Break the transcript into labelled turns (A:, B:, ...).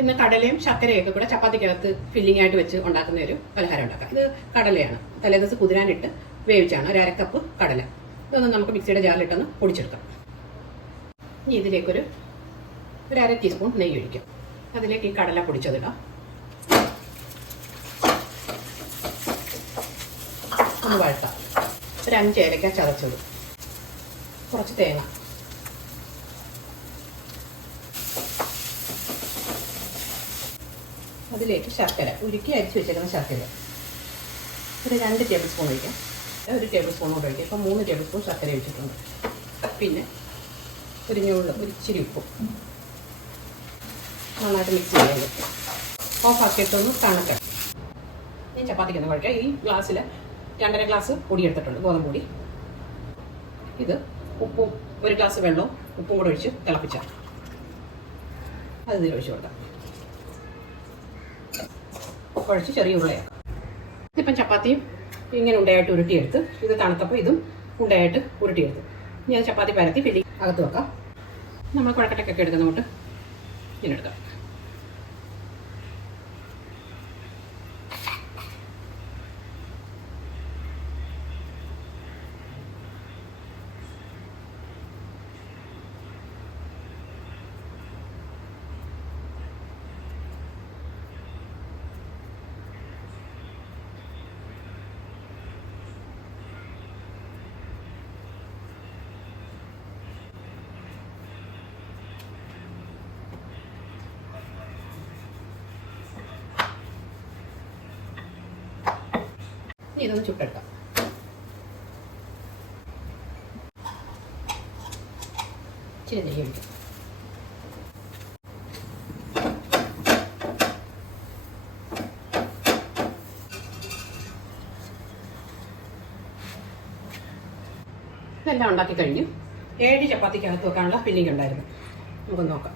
A: ഇന്ന് കടലയും ശർക്കരയൊക്കെ കൂടെ ചപ്പാത്തിക്കകത്ത് ഫില്ലിംഗ് ആയിട്ട് വെച്ച് ഉണ്ടാക്കുന്ന ഒരു പലഹാരം ഉണ്ടാക്കാം. ഇത് കടലയാണ്. തലേദിവസം കുതിരാനിട്ട് വേവിച്ചാണ് ഒരു അരക്കപ്പ് കടല. ഇതൊന്ന് നമുക്ക് മിക്സിയുടെ ജാറിലിട്ടൊന്ന് പൊടിച്ചെടുക്കാം. ഇനി ഇതിലേക്കൊരു ഒരു അര ടീസ്പൂൺ നെയ്യ് ഒഴിക്കാം. അതിലേക്ക് ഈ കടല പൊടിച്ചതിടാം. ഒന്ന് വഴട്ടാം ഒരു അഞ്ച് ഏലക്ക ചതച്ചത്. കുറച്ച് തേങ്ങ. അതിലേക്ക് ശർക്കര ഉരുക്കി അരിച്ച് വെച്ചേക്കുന്ന ശർക്കര. ഒരു രണ്ട് ടേബിൾ സ്പൂൺ ഒഴിക്കാം. ഒരു ടേബിൾ സ്പൂൺ കൂടെ ഒഴിക്കാം. ഇപ്പം മൂന്ന് ടേബിൾ സ്പൂൺ ശർക്കര ഒഴിച്ചിട്ടുണ്ട്. പിന്നെ ഒരു ഞുള്ളു ഒരു ഇച്ചിരി ഉപ്പും. നന്നായിട്ട് മിക്സ് ചെയ്യാൻ പറ്റും. ഓഫാക്കിയിട്ടൊന്ന് തണുക്ക. ഞാൻ ചപ്പാത്തിക്കൊന്ന് കുഴക്കാം. ഈ ഗ്ലാസ്സിൽ രണ്ടര ഗ്ലാസ് പൊടി എടുത്തിട്ടുണ്ട് ഗോതമ്പ് പൊടി. ഇത് ഉപ്പും ഒരു ഗ്ലാസ് വെള്ളവും ഉപ്പും കൂടെ ഒഴിച്ച് തിളപ്പിച്ചാൽ അത് ഇതിൽ ഒഴിച്ച് കൊടുക്കാം. കുഴച്ച് ചെറിയ ഉള്ളയാക്കാം ഇതിപ്പം ചപ്പാത്തിയും ഇങ്ങനെ ഉണ്ടയായിട്ട് ഉരുട്ടിയെടുത്ത് ഇത് തണുത്തപ്പോൾ ഇതും ഉണ്ടയായിട്ട് ഉരുട്ടിയെടുത്ത്. ഞാൻ ചപ്പാത്തി പരത്തി ഫില്ലി അകത്ത് വെക്കാം. നമ്മൾ കുഴക്കട്ടക്കൊക്കെ എടുക്കുന്നതുകൊണ്ട് ഇങ്ങനെ എടുക്കാം. ഇനി ഇതൊന്ന് ചുട്ടെടുക്കാം. ഇച്ചിരി നെയ്യ് ഒഴിക്കും. ഇതെല്ലാം ഉണ്ടാക്കി കഴിഞ്ഞു. ഏഴ് ചപ്പാത്തിക്കകത്ത് വെക്കാനുള്ള ഫില്ലിംഗ് ഉണ്ടായിരുന്നു നമുക്ക് നോക്കാം.